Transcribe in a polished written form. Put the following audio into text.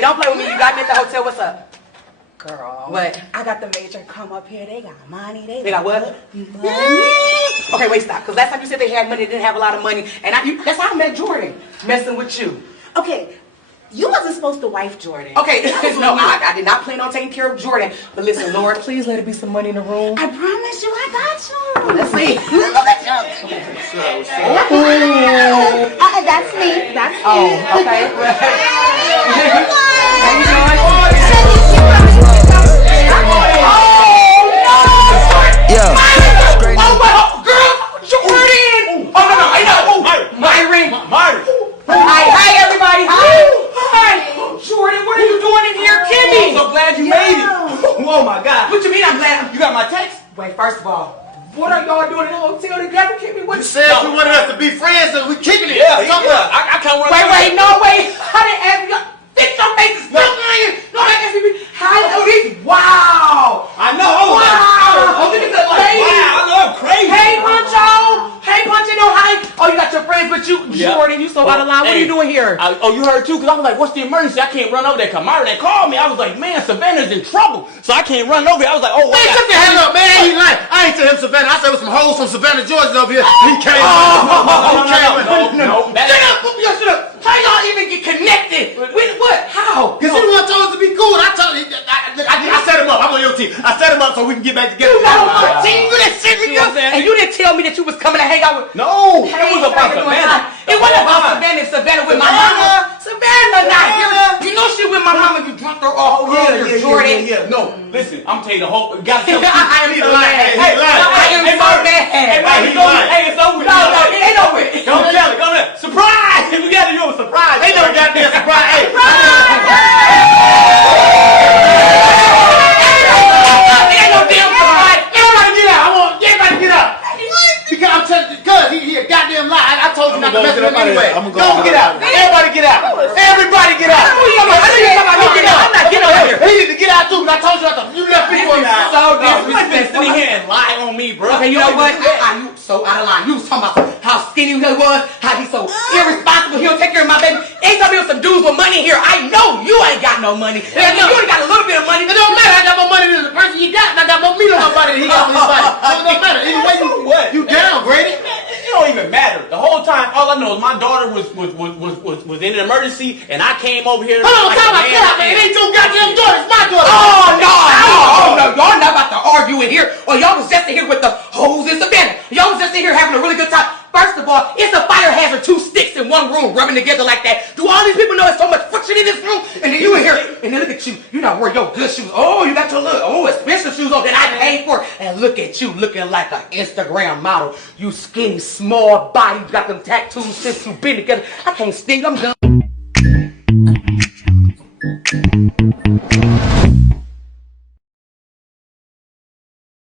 Okay, don't play with me. You got me at the hotel. What's up? Girl. What? I got the major come up here. They got money. They got what? Money. Okay, wait, stop. Because last time you said they had money, they didn't have a lot of money. And that's how I met Jordan, messing with you. Okay, you wasn't supposed to wife Jordan. Okay, no, I did not plan on taking care of Jordan. But listen, Lord, please let it be some money in the room. I promise you, I got you. Let's see. That's me. That's me. Oh, okay. How you doing? Yeah. Girl, Jordan! Oh, no, I know. Myron. Hi, everybody. Hi. Jordan, what are you doing in here? Kimmy. I'm so glad you made it. Oh, my God. What you mean I'm glad? You got my text? Wait, first of all, what are y'all doing in the hotel together, Kimmy? What You said you wanted us to be friends and we kicking it. Yeah. I can't run. Wait, no, wait. I didn't ask you. Fix your faces. No, I asked you. Hi, Odie. Wow. I know. Wow. Oh, look at the lady. Wow, I know. I'm crazy. Hey, Poncho. Hey, Poncho. No, hi. Oh, you got your friends, but you, Yeah. Jordan, you so out of line. What are you doing here? You heard too? Because I was like, what's the emergency? I can't run over there. Kamara, they called me. I was like, man, Savannah's in trouble. So I can't run over here. I was like, oh, Man, shut the hell up, man. He lying. I ain't tell him Savannah. I said it was some hoes from Savannah, Georgia over here. He came. No. Shut up. Shut up. How y'all even get connected? With what? How? Because he the one told us to be cool. I told him. I set him up. I'm on your team. I set him up so we can get back together. You got on my team. You didn't sit me See what up. I'm saying? And you didn't tell me that you was coming to hang out with. No. Hey, It was about how you doing, Savannah. hi? It wasn't about Savannah. Savannah with my mama. Savannah not here. You know she with my mama. You drunk her off earlier, Jordan. No, listen, I'm telling you the whole. Got to I am so mad. Hey, I am so mad. Hey, it's over. No, it ain't over. Don't tell it. Go there. Surprise! We got to do a surprise. Ain't no goddamn surprise. Hey. It ain't no damn surprise. Everybody get out. I want everybody to get out. Because I'm telling you, cuz he a goddamn lie. I told you not to mess with him anyway. Don't get out. Everybody get out. Everybody get out. I'm not getting over here. He need to get out too, because I told you not to. You left me for him. So You ain't finna disrespectful. sit here and lie on me, bro. Okay, you know what? You so out of line. You was talking about how skinny he was, how he's so irresponsible. He don't take care of my baby. Ain't talking about some dudes with money here. I know you ain't got no money. You only got a little bit of money. It don't matter. I got more money than the person you got, and I got more meat on my body than he got on his body. So it don't matter. Either way, you downgraded. It don't even matter. The whole time, all I know is my daughter was in an emergency, and I came over here. Hold on, time out. It ain't your goddamn daughter. It's my daughter. Oh, no. Y'all not about to argue in here, or y'all was just in here with the hoes in Savannah. Y'all was just in here having a really good time. First of all, it's a fire hazard, 2 sticks in one room rubbing together like that. Do all these people know there's so much friction in this room? And then you in here, and then look at you. You not wearing your good shoes. Oh, you got your expensive shoes on that I paid for. And look at you looking like an Instagram model. You skinny, small body, you got them tattoos since you been together. I can't sting, I'm done.